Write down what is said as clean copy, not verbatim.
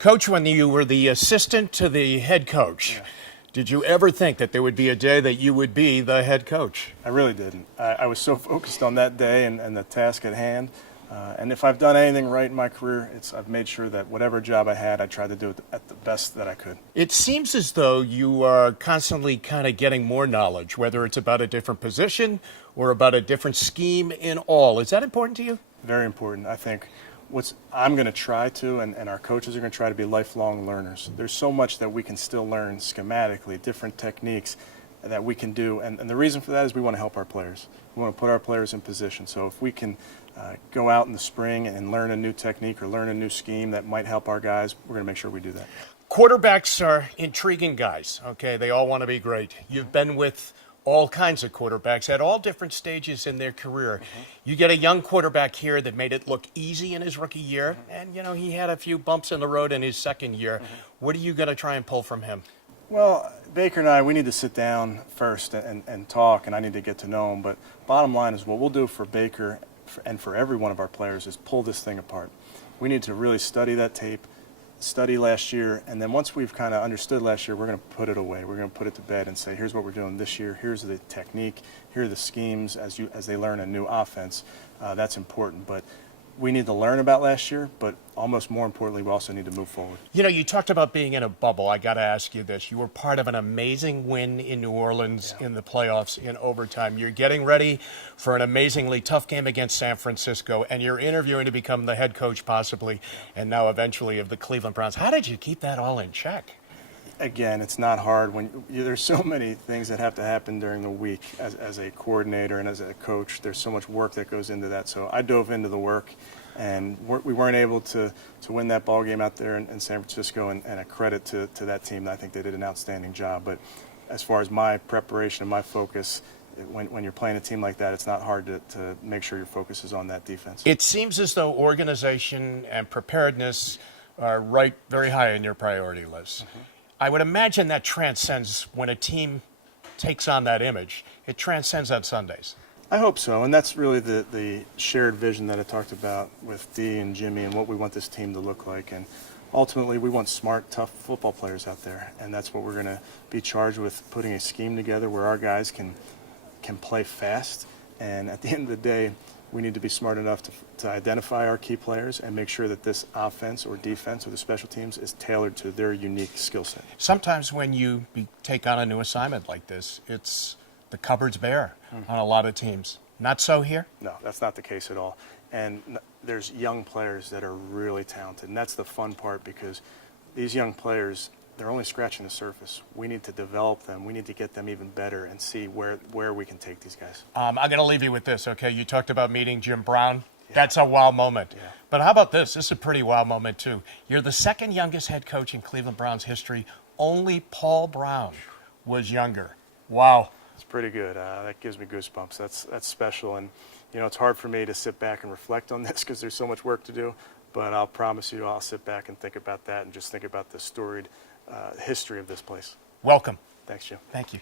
Coach, when you were the assistant to the head coach, did you ever think that there would be a day that you would be the head coach? I really didn't. I was so focused on that day and the task at hand. And if I've done anything right in my career, I've made sure that whatever job I had, I tried to do it at the best that I could. It seems as though you are constantly kind of getting more knowledge, whether it's about a different position or about a different scheme in all. Is that important to you? Very important. I think I'm going to try to, and our coaches are going to try to be lifelong learners. There's so much that we can still learn schematically, different techniques that we can do. And the reason for that is we want to help our players. We want to put our players in position. So if we can go out in the spring and learn a new technique or learn a new scheme that might help our guys, we're going to make sure we do that. Quarterbacks are intriguing guys, okay? They all want to be great. You've been with all kinds of quarterbacks at all different stages in their career. You get a young quarterback here that made it look easy in his rookie year, and, you know, he had a few bumps in the road in his second year. What are you going to try and pull from him? Well, Baker and I, we need to sit down first and talk, and I need to get to know him. But bottom line is what we'll do for Baker and for every one of our players is pull this thing apart. We need to really study that tape, study last year, and then once we've kind of understood last year, we're going to put it away. We're going to put it to bed and say, here's what we're doing this year. Here's the technique. Here are the schemes as they learn a new offense. That's important. But we need to learn about last year, but almost more importantly, we also need to move forward. You know, you talked about being in a bubble. I got to ask you this. You were part of an amazing win in New Orleans in the playoffs in overtime. You're getting ready for an amazingly tough game against San Francisco, and you're interviewing to become the head coach possibly, and now eventually of the Cleveland Browns. How did you keep that all in check? Again, it's not hard when there's so many things that have to happen during the week as a coordinator and as a coach. There's so much work that goes into that. So I dove into the work, and we weren't able to win that ball game out there in San Francisco, and a credit to that team. I think they did an outstanding job. But as far as my preparation and my focus, when you're playing a team like that, it's not hard to make sure your focus is on that defense. It seems as though organization and preparedness are right very high on your priority list. I would imagine that transcends when a team takes on that image. It transcends on Sundays. I hope so, and that's really the shared vision that I talked about with Dee and Jimmy and what we want this team to look like. And ultimately, we want smart, tough football players out there, and that's what we're going to be charged with, putting a scheme together where our guys can play fast. And at the end of the day, we need to be smart enough to identify our key players and make sure that this offense or defense or the special teams is tailored to their unique skill set. Sometimes when you take on a new assignment like this, it's the cupboard's bare on a lot of teams. Not so here? No, that's not the case at all. And there's young players that are really talented, and that's the fun part because these young players, they're only scratching the surface. We need to develop them. We need to get them even better and see where we can take these guys. I'm going to leave you with this, okay? You talked about meeting Jim Brown. Yeah. That's a wow moment. Yeah. But how about this? This is a pretty wow moment, too. You're the second youngest head coach in Cleveland Browns history. Only Paul Brown was younger. Wow. It's pretty good. That gives me goosebumps. That's special. And, you know, it's hard for me to sit back and reflect on this because there's so much work to do. But I'll promise you I'll sit back and think about that and just think about the storied history of this place. Welcome. Thanks, Jim. Thank you.